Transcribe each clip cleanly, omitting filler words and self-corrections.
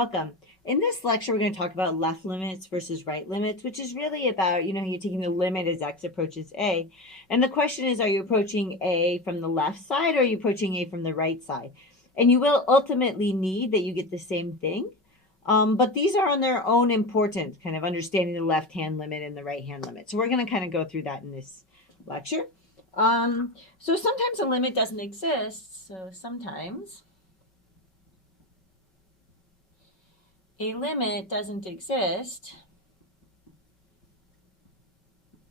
Welcome. In this lecture, we're going to talk about left limits versus right limits, which is really about, you're taking the limit as x approaches a. And the question is, are you approaching a from the left side or are you approaching a from the right side? And you will ultimately need that you get the same thing. But these are on their own importance, kind of understanding the left-hand limit and the right-hand limit. So we're going to kind of go through that in this lecture. So sometimes a limit doesn't exist. So sometimes a limit doesn't exist.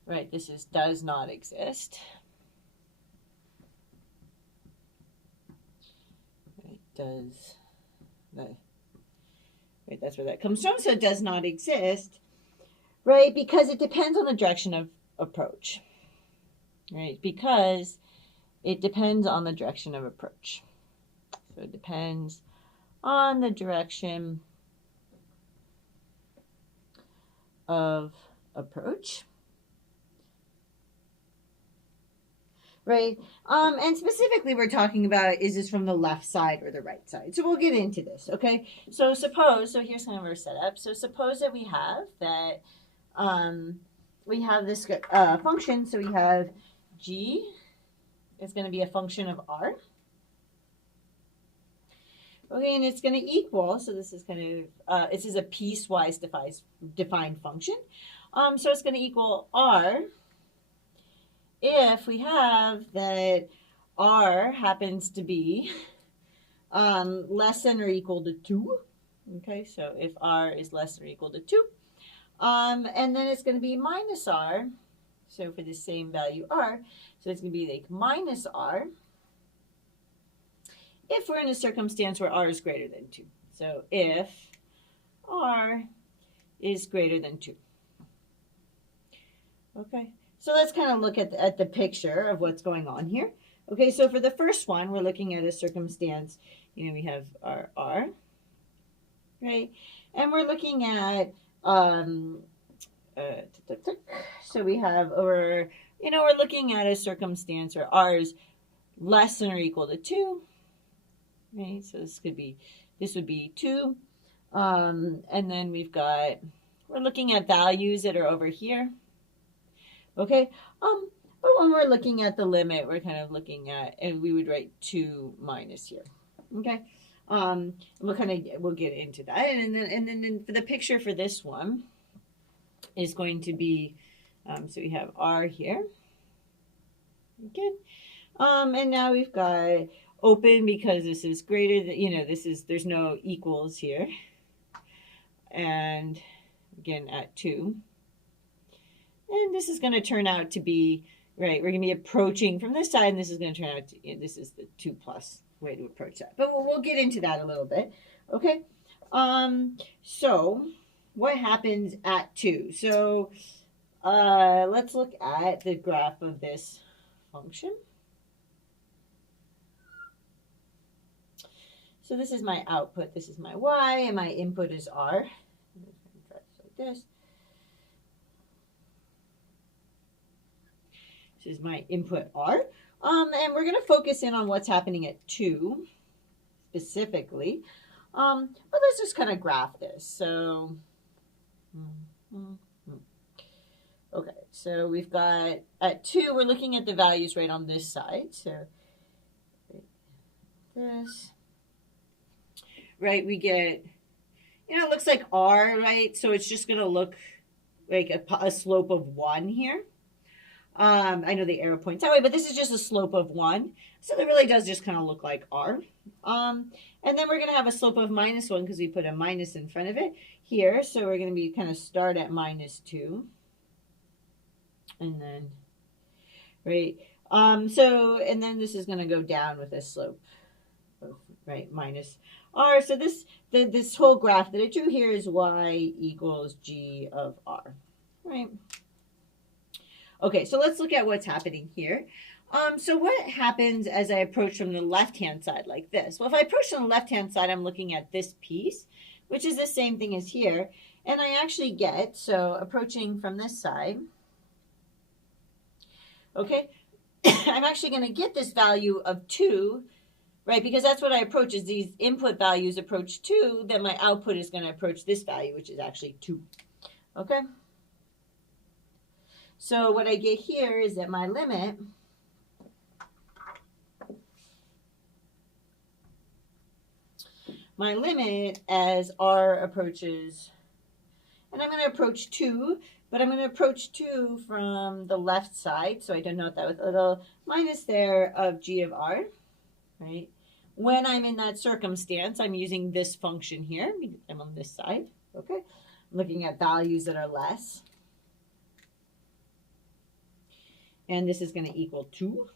Right, this is does not exist. Right, does that. Right, that's where that comes from. So it does not exist, right? Because it depends on the direction of approach, right? Because it depends on the direction of approach. So it depends on the direction of approach, right? And specifically we're talking about, is this from the left side or the right side? So we'll get into this, okay? So here's kind of our setup. So suppose that we have this function. So we have g is going to be a function of r. Okay, and it's going to equal, so this is kind of, this is a piecewise defined function. So it's going to equal r if we have that r happens to be less than or equal to 2. Okay, so if r is less than or equal to 2. And then it's going to be minus r, so for the same value r, so it's going to be like minus r if we're in a circumstance where r is greater than 2. So if r is greater than 2. Okay, so let's kind of look at the picture of what's going on here. Okay, so for the first one, we're looking at a circumstance, we have our r, right? And we're looking at, so we have we're looking at a circumstance where r is less than or equal to 2. Right, so this would be 2, and then we're looking at values that are over here. Okay, but when we're looking at the limit, we're kind of looking at, and we would write 2 minus here. Okay, we'll get into that, and then for the picture for this one is going to be, so we have r here. Okay, and now we've got open because this is greater than, there's no equals here. And again at 2. And this is going to turn out to be, right, we're going to be approaching from this side, and this is going to turn out to, this is the 2 plus way to approach that. But we'll get into that a little bit. Okay. So what happens at 2? So let's look at the graph of this function. So this is my output, this is my y, and my input is r. Like this. This is my input r. And we're going to focus in on what's happening at 2 specifically. But let's just kind of graph this. So, okay, so we've got at 2, we're looking at the values right on this side. So this. Right, we get, it looks like r, right? So it's just going to look like a slope of 1 here. I know the arrow points that way, but this is just a slope of 1. So it really does just kind of look like r. And then we're going to have a slope of minus 1 because we put a minus in front of it here. So we're going to be kind of start at minus 2. And then, right, and then this is going to go down with a slope of, right, minus r. So this whole graph that I drew here is y equals g of r, right? Okay, so let's look at what's happening here. So what happens as I approach from the left-hand side like this? Well, if I approach from the left-hand side, I'm looking at this piece, which is the same thing as here. And I actually get, so approaching from this side, okay, I'm actually going to get this value of 2, right? Because that's what I approach is these input values approach 2, then my output is going to approach this value, which is actually 2. Okay? So what I get here is that my limit as r approaches, and I'm going to approach 2, but I'm going to approach 2 from the left side, so I denote that with a little minus there of g of r, right? When I'm in that circumstance, I'm using this function here. I'm on this side, okay? I'm looking at values that are less. And this is going to equal 2.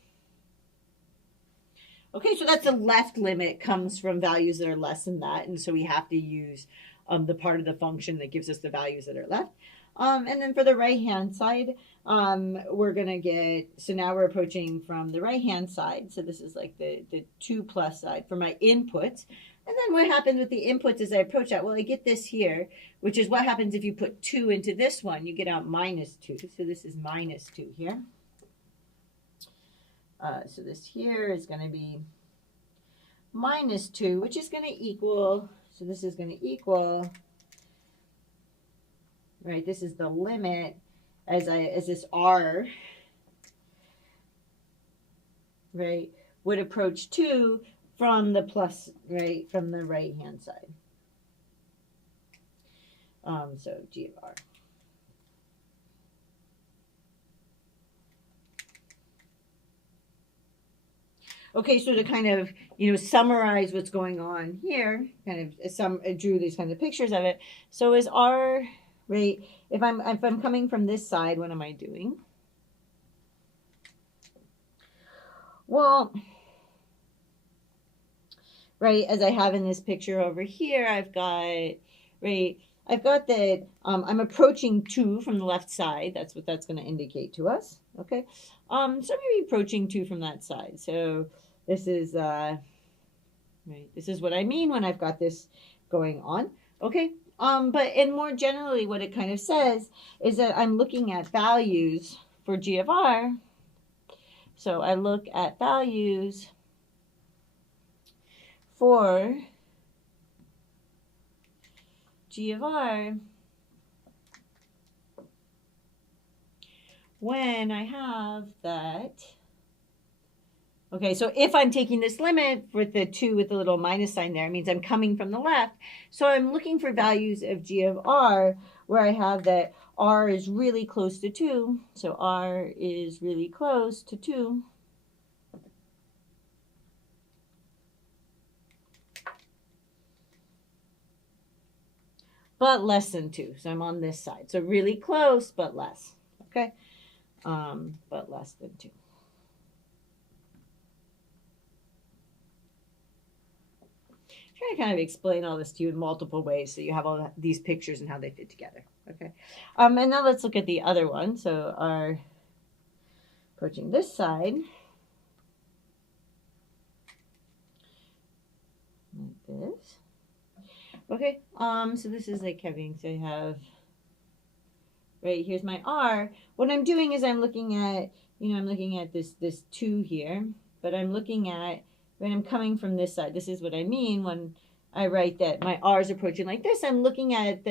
Okay, so that's the left limit comes from values that are less than that. And so we have to use the part of the function that gives us the values that are left. And then for the right-hand side, we're going to get, so now we're approaching from the right-hand side. So this is like the 2 plus side for my inputs. And then what happens with the inputs as I approach that? Well, I get this here, which is what happens if you put 2 into this one. You get out minus 2. So this is minus 2 here. So this here is going to be minus 2, which is going to equal, so this is going to equal, right, this is the limit as this r, right, would approach 2 from the plus, right, from the right-hand side. So g of r. Okay, so to kind of, summarize what's going on here, kind of I drew these kinds of pictures of it. So is r, right, if I'm coming from this side, what am I doing? Well, right, as I have in this picture over here, I've got that I'm approaching 2 from the left side. That's what that's going to indicate to us. Okay, so maybe approaching 2 from that side. So this is right. This is what I mean when I've got this going on. Okay, and more generally, what it kind of says is that I'm looking at values for g of r. So I look at values for g of r when I have that. Okay, so if I'm taking this limit with the 2 with the little minus sign there, it means I'm coming from the left. So I'm looking for values of g of r where I have that r is really close to 2. So r is really close to 2. But less than 2. So I'm on this side. So really close, but less. Okay? But less than 2. Trying to kind of explain all this to you in multiple ways so you have all these pictures and how they fit together. Okay? And now let's look at the other one. So our approaching this side. Like this. Okay, so this is like having, so I have, right, here's my r. What I'm doing is I'm looking at, I'm looking at this 2 here, but I'm looking at, when I'm coming from this side, this is what I mean when I write that my r is approaching like this. I'm looking at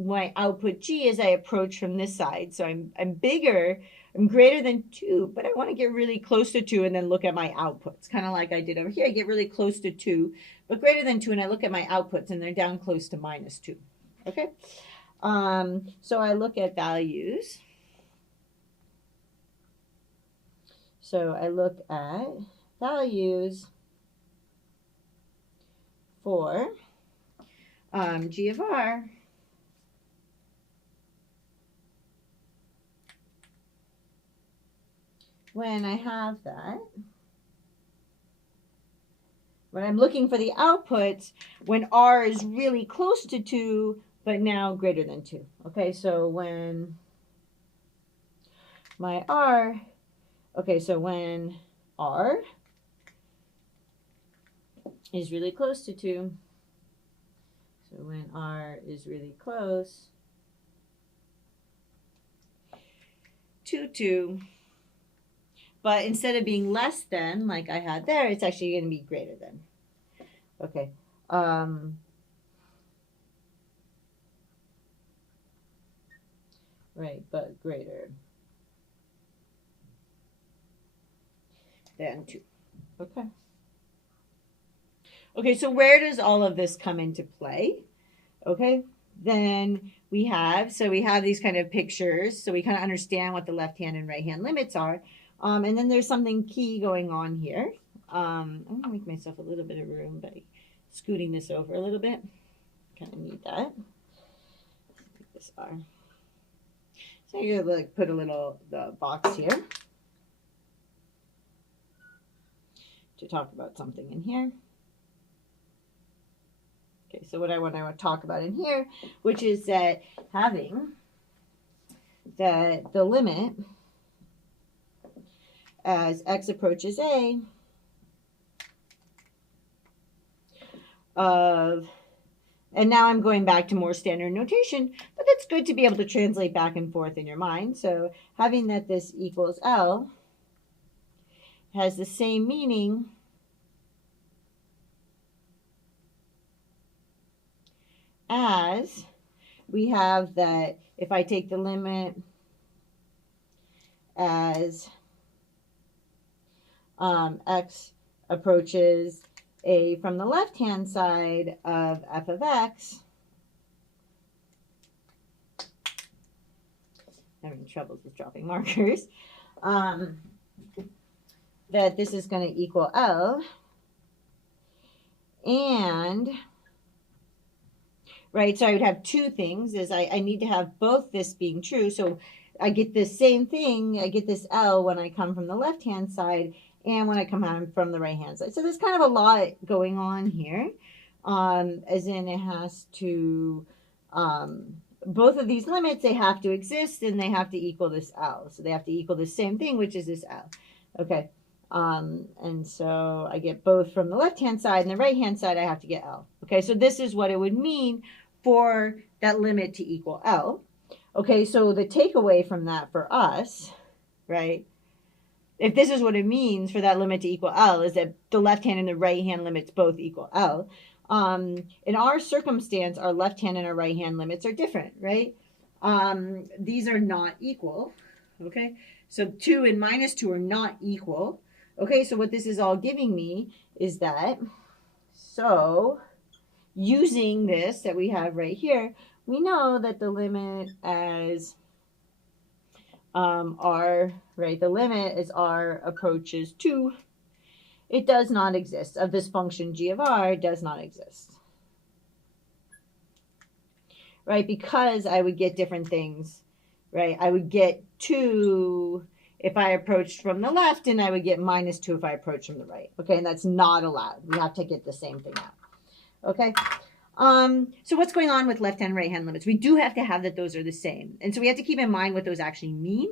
my output g as I approach from this side. So I'm bigger, I'm greater than 2, but I want to get really close to 2 and then look at my outputs. Kind of like I did over here. I get really close to 2, but greater than 2, and I look at my outputs, and they're down close to minus 2. Okay? So I look at values. So I look at values for g of r when I have that. When I'm looking for the outputs, when r is really close to 2, but now greater than 2. Okay, so when my r, okay, so when r is really close to 2, so when r is really close to 2, but instead of being less than, like I had there, it's actually going to be greater than. Okay. Right, but greater than 2. Okay. Okay, so where does all of this come into play? Okay, then we have these kind of pictures, so we kind of understand what the left hand and right hand limits are. And then there's something key going on here. I'm going to make myself a little bit of room by scooting this over a little bit. Kind of need that. Make this R. So you're going to like put a little the box here to talk about something in here. Okay, so what I want to talk about in here, which is that having that the limit as x approaches a of, and now I'm going back to more standard notation, but it's good to be able to translate back and forth in your mind. So having that this equals L has the same meaning as we have that if I take the limit as x approaches a from the left-hand side of f of x, having troubles with dropping markers, that this is going to equal L, and right, so I would have two things, is I need to have both this being true, so I get the same thing, I get this L when I come from the left-hand side and when I come out from the right-hand side. So there's kind of a lot going on here, as in it has to, both of these limits, they have to exist and they have to equal this L. So they have to equal the same thing, which is this L. Okay, and so I get both from the left-hand side and the right-hand side, I have to get L. Okay, so this is what it would mean for that limit to equal L. Okay, so the takeaway from that for us, right, if this is what it means for that limit to equal L, is that the left hand and the right hand limits both equal L. In our circumstance, our left hand and our right hand limits are different, right? These are not equal, okay? So 2 and minus 2 are not equal. Okay, so what this is all giving me is that, so using this that we have right here, we know that the limit as r, right, the limit as r approaches 2, it does not exist. Of this function g of r, does not exist. Right, because I would get different things, right? I would get 2 if I approached from the left, and I would get minus 2 if I approached from the right. Okay, and that's not allowed. We have to get the same thing out. Okay, so what's going on with left hand, right hand limits? We do have to have that those are the same. And so we have to keep in mind what those actually mean.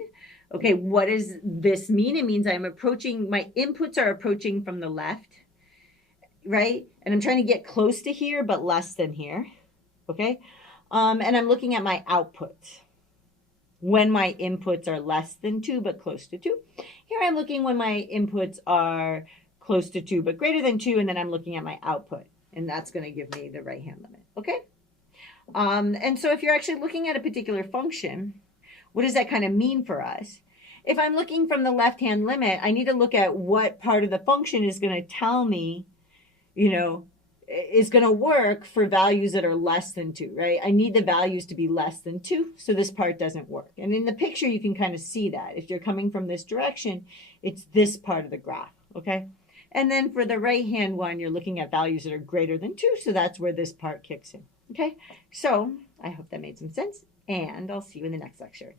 Okay, what does this mean? It means I'm approaching, my inputs are approaching from the left, right? And I'm trying to get close to here, but less than here. Okay, and I'm looking at my outputs when my inputs are less than 2, but close to 2. Here I'm looking when my inputs are close to 2, but greater than 2, and then I'm looking at my output. And that's going to give me the right-hand limit, okay? And so if you're actually looking at a particular function, what does that kind of mean for us? If I'm looking from the left-hand limit, I need to look at what part of the function is going to tell me, you know, is going to work for values that are less than 2, right? I need the values to be less than 2, so this part doesn't work. And in the picture, you can kind of see that. If you're coming from this direction, it's this part of the graph, okay? And then for the right-hand one, you're looking at values that are greater than 2, so that's where this part kicks in. Okay, so I hope that made some sense, and I'll see you in the next lecture.